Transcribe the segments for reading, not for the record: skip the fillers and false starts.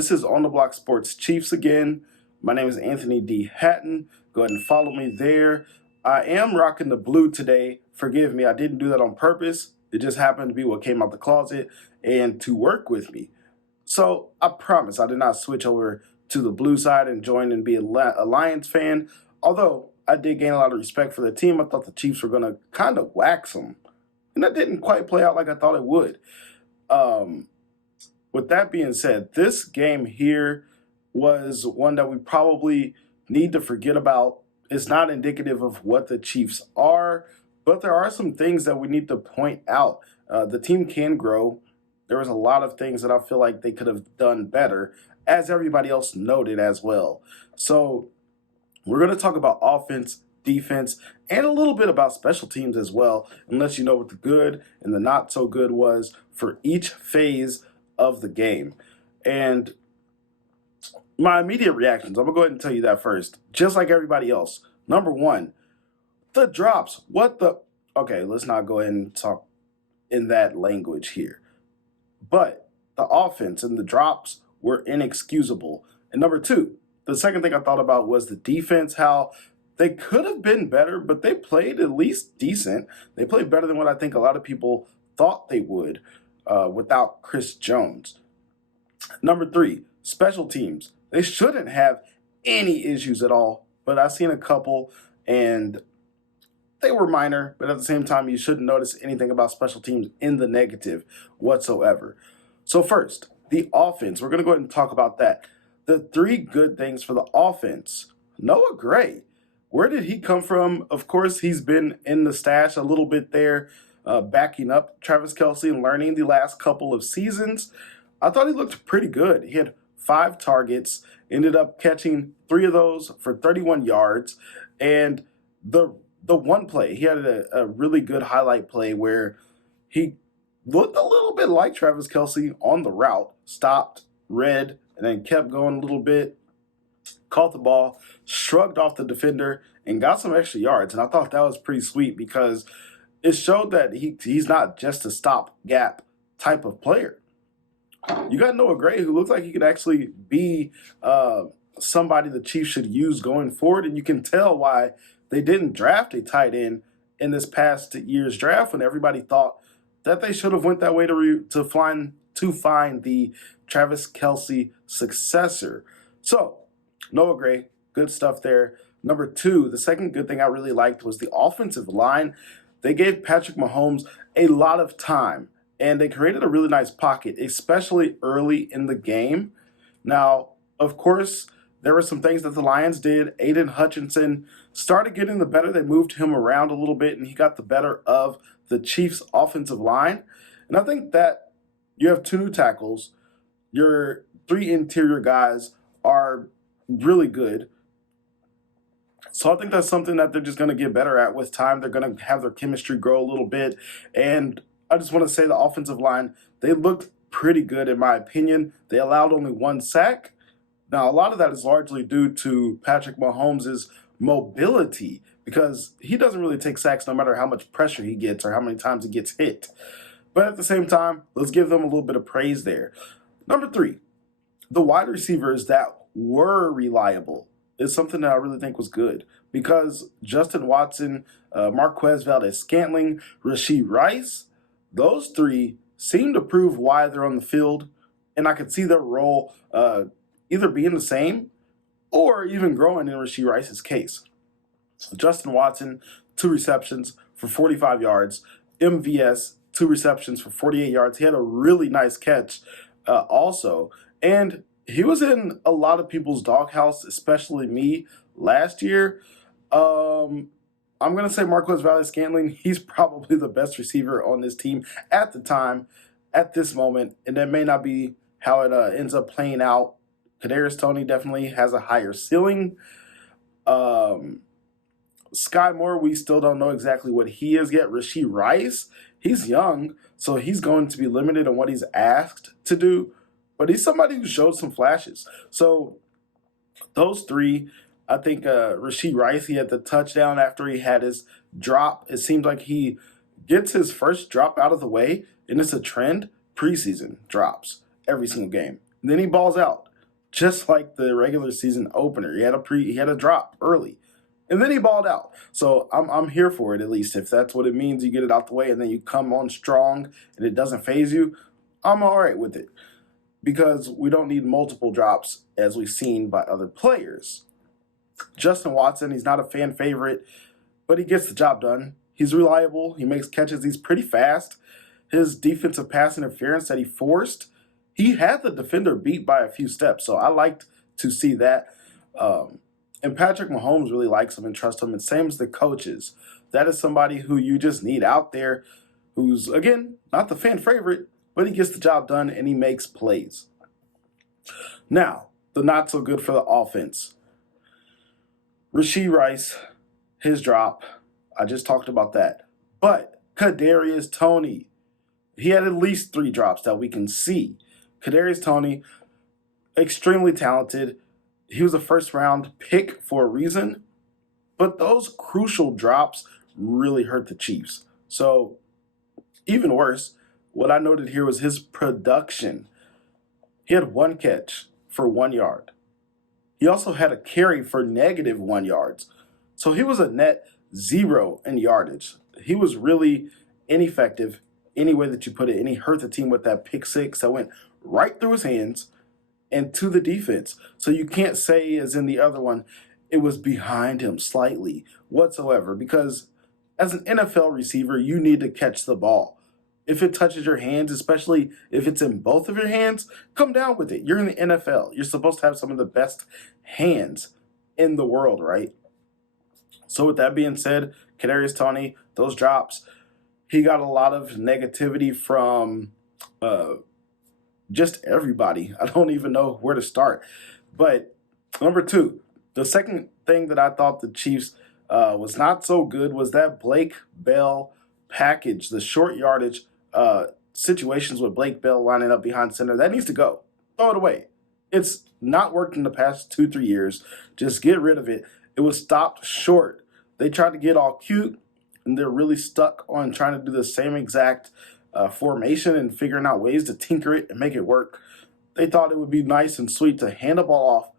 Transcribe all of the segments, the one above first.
This is On the Block Sports Chiefs again. My name is Anthony D. Hatton. Go ahead and follow me there. I am rocking the blue today. Forgive me, I didn't do that on purpose. It just happened to be what came out the closet and to work with me. So I promise I did not switch over to the blue side and join and be a Lions fan. Although I did gain a lot of respect for the team, I thought the Chiefs were going to kind of wax them. And that didn't quite play out like I thought it would. With that being said, this game here was one that we probably need to forget about. It's not indicative of what the Chiefs are, but there are some things that we need to point out. The team can grow. There was a lot of things that I feel like they could have done better, as everybody else noted as well. So we're going to talk about offense, defense, and a little bit about special teams as well, and let you know what the good and the not so good was for each phase of the game. And my immediate reactions, I'm going to go ahead and tell you that first. Just like everybody else. Number one, the drops. Okay, let's not go ahead and talk in that language here. But the offense and the drops were inexcusable. And number two, the second thing I thought about was the defense, how they could have been better, but they played at least decent. They played better than what I think a lot of people thought they would without Chris Jones. Number three, special teams. They shouldn't have any issues at all, but I've seen a couple, and they were minor, but at the same time, you shouldn't notice anything about special teams in the negative whatsoever. So first, the offense. We're going to go ahead and talk about that. The three good things for the offense. Noah Gray. Where did he come from? Of course, he's been in the stash a little bit there, backing up Travis Kelce and learning the last couple of seasons. I thought he looked pretty good. He had 5 targets, ended up catching 3 of those for 31 yards. And the one play, he had a really good highlight play where he looked a little bit like Travis Kelce on the route, stopped, read, and then kept going a little bit, caught the ball, shrugged off the defender, and got some extra yards. And I thought that was pretty sweet because it showed that he's not just a stopgap type of player. You got Noah Gray, who looks like he could actually be somebody the Chiefs should use going forward, and you can tell why they didn't draft a tight end in this past year's draft when everybody thought that they should have went that way to find the Travis Kelce successor. So, Noah Gray, good stuff there. Number two, the second good thing I really liked was the offensive line. They gave Patrick Mahomes a lot of time, and they created a really nice pocket, especially early in the game. Now, of course, there were some things that the Lions did. Aiden Hutchinson started getting the better. They moved him around a little bit, and he got the better of the Chiefs' offensive line. And I think that you have 2 new tackles. Your 3 interior guys are really good. So I think that's something that they're just going to get better at with time. They're going to have their chemistry grow a little bit. And I just want to say the offensive line, they looked pretty good in my opinion. They allowed only 1 sack. Now, a lot of that is largely due to Patrick Mahomes' mobility because he doesn't really take sacks no matter how much pressure he gets or how many times he gets hit. But at the same time, let's give them a little bit of praise there. Number 3, the wide receivers that were reliable is something that I really think was good because Justin Watson, Marquez Valdes-Scantling, Rashee Rice, those 3 seem to prove why they're on the field, and I could see their role either being the same or even growing in Rashee Rice's case. So Justin Watson, 2 receptions for 45 yards. MVS, 2 receptions for 48 yards. He had a really nice catch also. And he was in a lot of people's doghouse, especially me, last year. I'm going to say Marquez Valdes-Scantling, he's probably the best receiver on this team at the time, at this moment. And that may not be how it ends up playing out. Kadarius Toney definitely has a higher ceiling. Sky Moore, we still don't know exactly what he is yet. Rashee Rice, he's young, so he's going to be limited on what he's asked to do. But he's somebody who showed some flashes. So those 3, I think Rashee Rice, he had the touchdown after he had his drop. It seems like he gets his first drop out of the way, and it's a trend. Preseason drops every single game. And then he balls out. just like the regular season opener. He had a drop early, and then he balled out. So I'm here for it, at least. If that's what it means, you get it out the way and then you come on strong and it doesn't phase you, I'm all right with it, because we don't need multiple drops as we've seen by other players. Justin Watson, he's not a fan favorite, but he gets the job done. He's reliable. He makes catches. He's pretty fast. His defensive pass interference that he forced, he had the defender beat by a few steps. So I liked to see that. And Patrick Mahomes really likes him and trusts him, and same as the coaches. That is somebody who you just need out there, who's, again, not the fan favorite, but he gets the job done and he makes plays. Now, the not so good for the offense. Rashee Rice, his drop, I just talked about that. But Kadarius Toney, he had at least 3 drops that we can see. Kadarius Toney, extremely talented. He was a first-round pick for a reason, but those crucial drops really hurt the Chiefs. So, even worse, what I noted here was his production. He had 1 catch for 1 yard. He also had a carry for -1 yards. So he was a net 0 in yardage. He was really ineffective any way that you put it, and he hurt the team with that pick 6 that went right through his hands and to the defense. So you can't say, as in the other one, it was behind him slightly whatsoever, because as an NFL receiver, you need to catch the ball. If it touches your hands, especially if it's in both of your hands, come down with it. You're in the NFL. You're supposed to have some of the best hands in the world, right? So with that being said, Kadarius Toney, those drops, he got a lot of negativity from just everybody. I don't even know where to start. But number 2, the second thing that I thought the Chiefs was not so good was that Blake Bell package, the short yardage situations with Blake Bell lining up behind center. That needs to go. Throw it away. It's not worked in the past 2-3 years. Just get rid of it. It was stopped short. They tried to get all cute, and they're really stuck on trying to do the same exact formation and figuring out ways to tinker it and make it work. They thought it would be nice and sweet to hand the ball off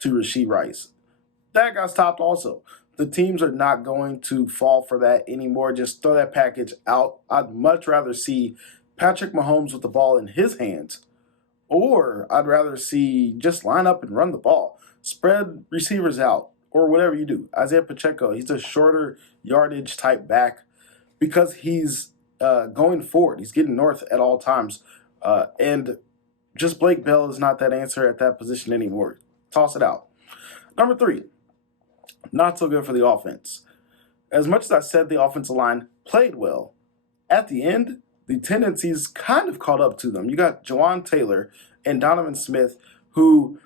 to Rashee Rice. That got stopped also. The teams are not going to fall for that anymore. Just throw that package out. I'd much rather see Patrick Mahomes with the ball in his hands, or I'd rather see just line up and run the ball. Spread receivers out, or whatever you do. Isaiah Pacheco, he's a shorter yardage type back because he's going forward. He's getting north at all times. And just Blake Bell is not that answer at that position anymore. Toss it out. Number 3. Not so good for the offense. As much as I said the offensive line played well, at the end, the tendencies kind of caught up to them. You got Jawan Taylor and Donovan Smith, who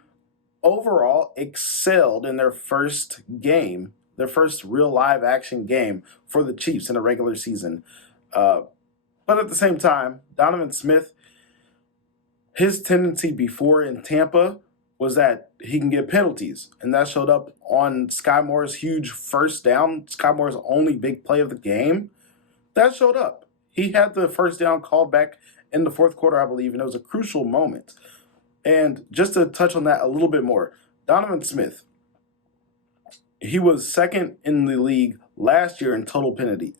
overall excelled in their first game, their first real live action game for the Chiefs in the regular season. But at the same time, Donovan Smith, his tendency before in Tampa was that he can get penalties, and that showed up on Sky Moore's huge first down, Sky Moore's only big play of the game. That showed up. He had the first down called back in the 4th quarter, I believe, and it was a crucial moment. And just to touch on that a little bit more, Donovan Smith, he was 2nd in the league last year in total penalties.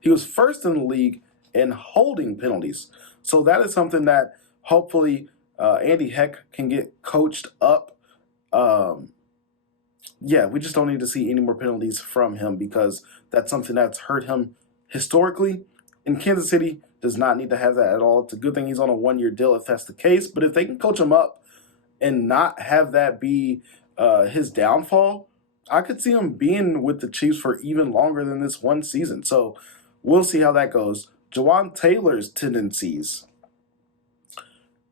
He was 1st in the league in holding penalties. So that is something that hopefully Andy Heck can get coached up. We just don't need to see any more penalties from him, because that's something that's hurt him historically. And Kansas City does not need to have that at all. It's a good thing he's on a 1-year deal if that's the case. But if they can coach him up and not have that be his downfall, I could see him being with the Chiefs for even longer than this one season. So we'll see how that goes. Jawan Taylor's tendencies.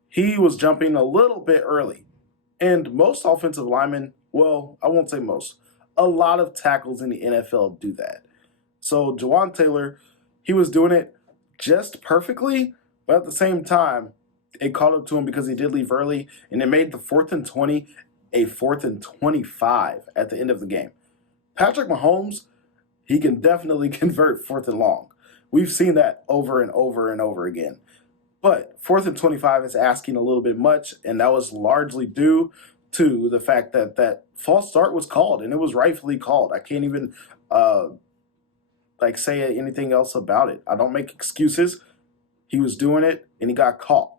He was jumping a little bit early. And most offensive linemen, well, I won't say most, a lot of tackles in the NFL do that. So Jawan Taylor, he was doing it just perfectly, but at the same time, it caught up to him because he did leave early, and it made the 4th and 20 a 4th and 25 at the end of the game. Patrick Mahomes, he can definitely convert 4th and long. We've seen that over and over and over again. But 4th and 25 is asking a little bit much, and that was largely due to the fact that that false start was called, and it was rightfully called. I can't even say anything else about it. I don't make excuses. He was doing it, and he got caught.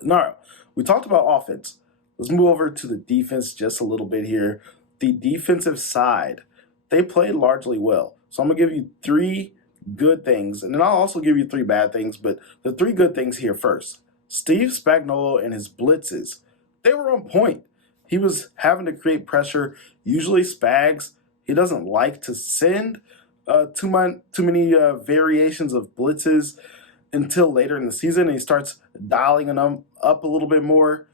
Now, we talked about offense. Let's move over to the defense just a little bit here. The defensive side, they played largely well. So I'm going to give you 3 good things, and then I'll also give you 3 bad things, but the 3 good things here first. Steve Spagnuolo and his blitzes, they were on point. He was having to create pressure. Usually Spags, he doesn't like to send too many variations of blitzes until later in the season, and he starts dialing them up a little bit more.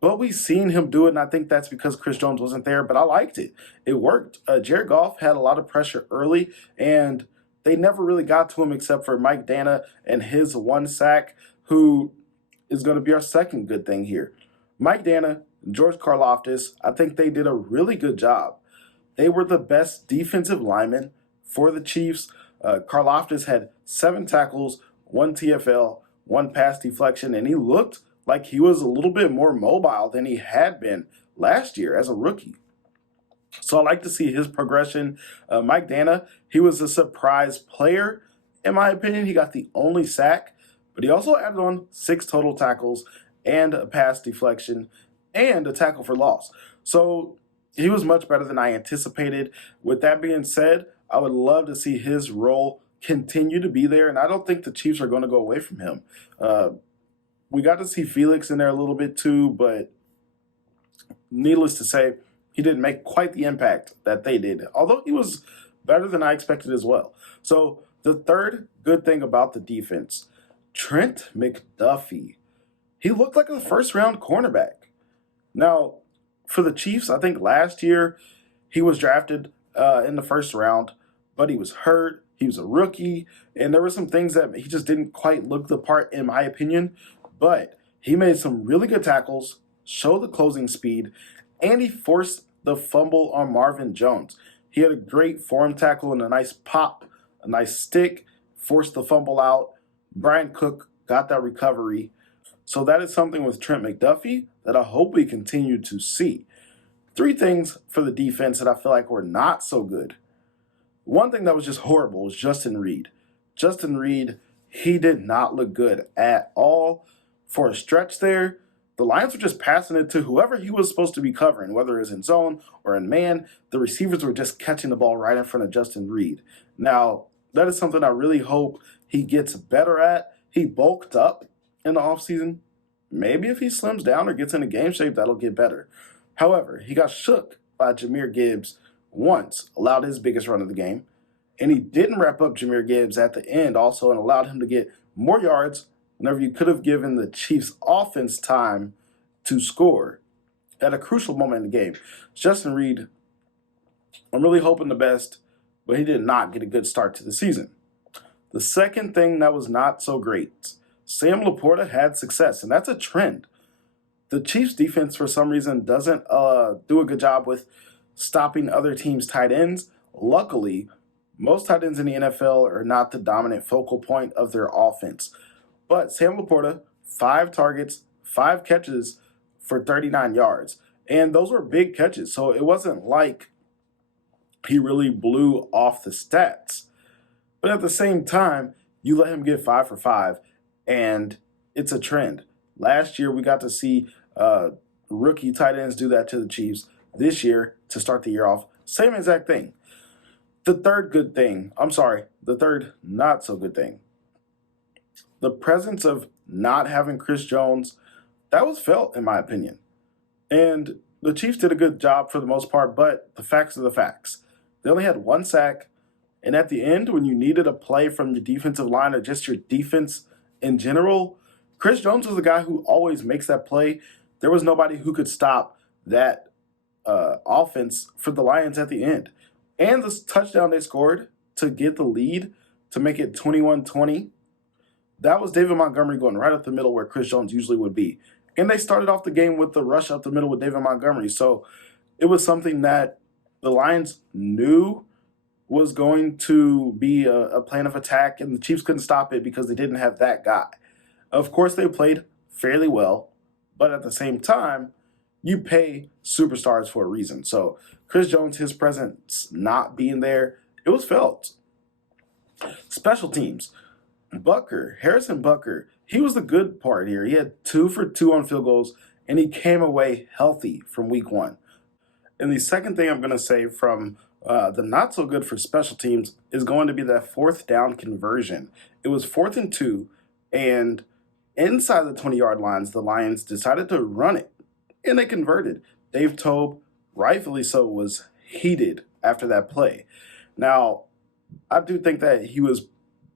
But we've seen him do it, and I think that's because Chris Jones wasn't there, but I liked it. It worked. Jared Goff had a lot of pressure early, and they never really got to him except for Mike Dana and his 1 sack, who is going to be our second good thing here. Mike Dana, George Karlaftis, I think they did a really good job. They were the best defensive linemen for the Chiefs. Karlaftis had 7 tackles, 1 TFL, 1 pass deflection, and he looked like he was a little bit more mobile than he had been last year as a rookie. So I like to see his progression. Mike Dana, he was a surprise player. In my opinion, he got the only sack, but he also added on 6 total tackles and a pass deflection and a tackle for loss. So he was much better than I anticipated. With that being said, I would love to see his role continue to be there, and I don't think the Chiefs are going to go away from him. We got to see Felix in there a little bit too, but needless to say, he didn't make quite the impact that they did, although he was better than I expected as well. So the third good thing about the defense, Trent McDuffie. He looked like a first-round cornerback. Now, for the Chiefs, I think last year he was drafted in the first round, but he was hurt. He was a rookie, and there were some things that he just didn't quite look the part, in my opinion. But he made some really good tackles, showed the closing speed, and he forced the fumble on Marvin Jones. He had a great form tackle and a nice pop, a nice stick, forced the fumble out. Brian Cook got that recovery. So that is something with Trent McDuffie that I hope we continue to see. 3 things for the defense that I feel like were not so good. One thing that was just horrible was Justin Reed. Justin Reed, he did not look good at all. For a stretch there, the Lions were just passing it to whoever he was supposed to be covering, whether it was in zone or in man. The receivers were just catching the ball right in front of Justin Reed. Now, that is something I really hope he gets better at. He bulked up in the offseason. Maybe if he slims down or gets into game shape, that'll get better. However, he got shook by Jahmyr Gibbs once, allowed his biggest run of the game, and he didn't wrap up Jahmyr Gibbs at the end also and allowed him to get more yards whenever you could have given the Chiefs offense time to score at a crucial moment in the game. Justin Reed, I'm really hoping the best, but he did not get a good start to the season. The second thing that was not so great, Sam Laporta had success, and that's a trend. The Chiefs defense, for some reason, doesn't do a good job with stopping other teams' tight ends. Luckily, most tight ends in the NFL are not the dominant focal point of their offense. But Sam Laporta, 5 targets, 5 catches for 39 yards. And those were big catches, so it wasn't like he really blew off the stats. But at the same time, you let him get 5 for 5, and it's a trend. Last year, we got to see rookie tight ends do that to the Chiefs. This year, to start the year off, same exact thing. The third not so good thing. The presence of not having Chris Jones, that was felt, in my opinion. And the Chiefs did a good job for the most part, but the facts are the facts. They only had 1 sack, and at the end, when you needed a play from your defensive line or just your defense in general, Chris Jones was the guy who always makes that play. There was nobody who could stop that offense for the Lions at the end. And the touchdown they scored to get the lead, to make it 21-20, that was David Montgomery going right up the middle where Chris Jones usually would be. And they started off the game with the rush up the middle with David Montgomery. So it was something that the Lions knew was going to be a plan of attack, and the Chiefs couldn't stop it because they didn't have that guy. Of course, they played fairly well, but at the same time, you pay superstars for a reason. So Chris Jones, his presence not being there, it was felt. Special teams. Harrison Bucker, he was the good part here. He had 2 for 2 on field goals, and he came away healthy from week 1. And the second thing I'm going to say from the not so good for special teams is going to be that 4th down conversion. It was 4th and 2, and inside the 20-yard lines, the Lions decided to run it, and they converted. Dave Toub, rightfully so, was heated after that play. Now, I do think that he was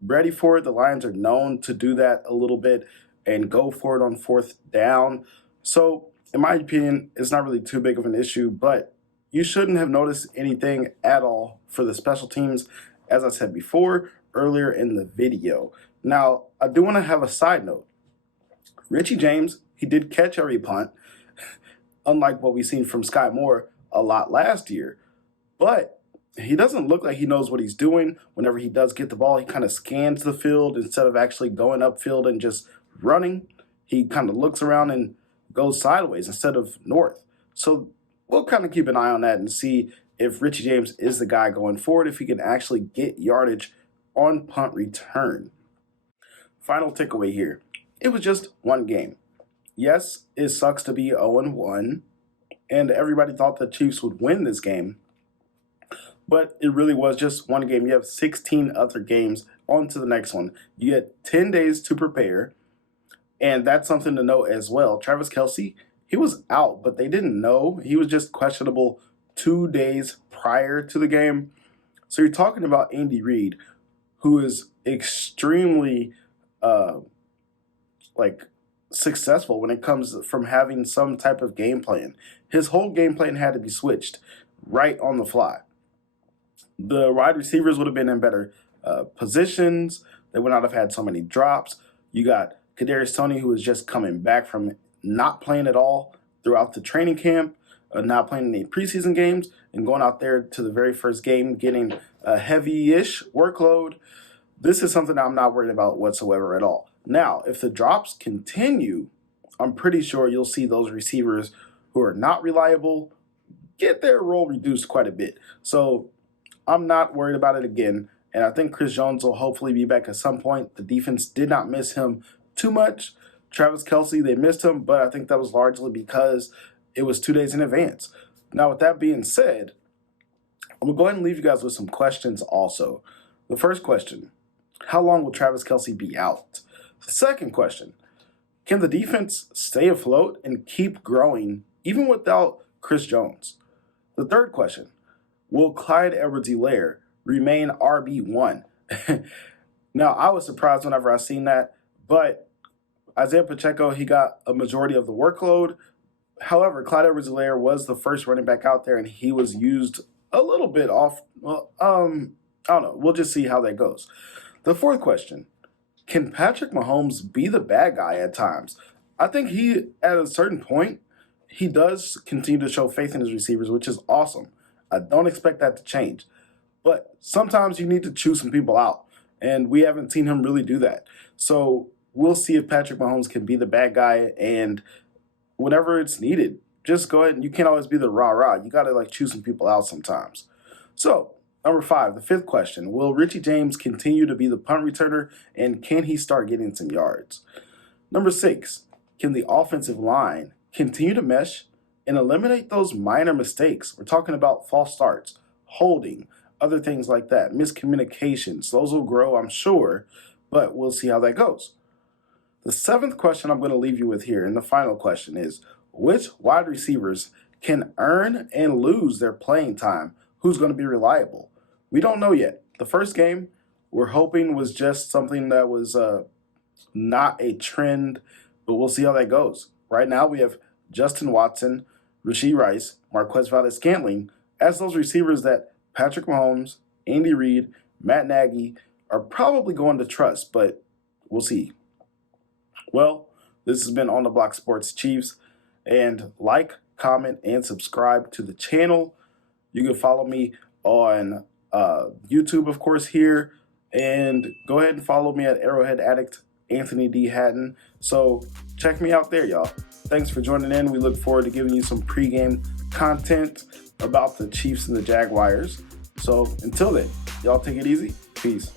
ready for it. The Lions are known to do that a little bit and go for it on 4th down. So, in my opinion, it's not really too big of an issue, but you shouldn't have noticed anything at all for the special teams, as I said before, earlier in the video. Now, I do want to have a side note. Richie James, he did catch every punt, unlike what we've seen from Sky Moore a lot last year, but he doesn't look like he knows what he's doing. Whenever he does get the ball, he kind of scans the field instead of actually going upfield and just running. He kind of looks around and goes sideways instead of north. So we'll kind of keep an eye on that and see if Richie James is the guy going forward, if he can actually get yardage on punt return. Final takeaway here. It was just one game. Yes, it sucks to be 0-1, and everybody thought the Chiefs would win this game, but it really was just one game. You have 16 other games. On to the next one. You get 10 days to prepare, and that's something to note as well. Travis Kelce, he was out, but they didn't know. He was just questionable 2 days prior to the game. So you're talking about Andy Reid, who is extremely successful when it comes from having some type of game plan. His whole game plan had to be switched right on the fly. The wide receivers would have been in better positions. They would not have had so many drops. You got Kadarius Toney, who was just coming back from not playing at all throughout the training camp, not playing any preseason games, and going out there to the very first game, getting a heavy-ish workload. This is something I'm not worried about whatsoever at all. Now, if the drops continue, I'm pretty sure you'll see those receivers who are not reliable get their role reduced quite a bit. So I'm not worried about it again, and I think Chris Jones will hopefully be back at some point. The defense did not miss him too much. Travis Kelce, they missed him, but I think that was largely because it was 2 days in advance. Now, with that being said, I'm going to go ahead and leave you guys with some questions also. The first question, how long will Travis Kelce be out? The second question, can the defense stay afloat and keep growing even without Chris Jones? The third question, will Clyde Edwards-Helaire remain RB1? Now, I was surprised whenever I seen that, but Isaiah Pacheco, he got a majority of the workload. However, Clyde Edwards-Helaire was the first running back out there, and he was used a little bit off. Well, I don't know. We'll just see how that goes. The fourth question, can Patrick Mahomes be the bad guy at times? I think he, at a certain point, he does continue to show faith in his receivers, which is awesome. I don't expect that to change. But sometimes you need to choose some people out, and we haven't seen him really do that. So we'll see if Patrick Mahomes can be the bad guy, and whenever it's needed, just go ahead. And you can't always be the rah-rah. You got to choose some people out sometimes. So number 5, the fifth question, will Richie James continue to be the punt returner, and can he start getting some yards? Number 6, can the offensive line continue to mesh and eliminate those minor mistakes? We're talking about false starts, holding, other things like that, miscommunications. Those will grow, I'm sure, but we'll see how that goes. The 7th question I'm going to leave you with here, and the final question is, which wide receivers can earn and lose their playing time? Who's going to be reliable? We don't know yet. The first game, we're hoping was just something that was not a trend, but we'll see how that goes. Right now, we have Justin Watson, Rashee Rice, Marquez Valdes-Scantling as those receivers that Patrick Mahomes, Andy Reid, Matt Nagy are probably going to trust, but we'll see. Well, this has been On the Block Sports Chiefs, and like, comment, and subscribe to the channel. You can follow me on YouTube, of course, here, and go ahead and follow me at Arrowhead Addict Anthony D. Hatton. So check me out there, y'all. Thanks for joining in. We look forward to giving you some pregame content about the Chiefs and the Jaguars. So until then, y'all take it easy. Peace.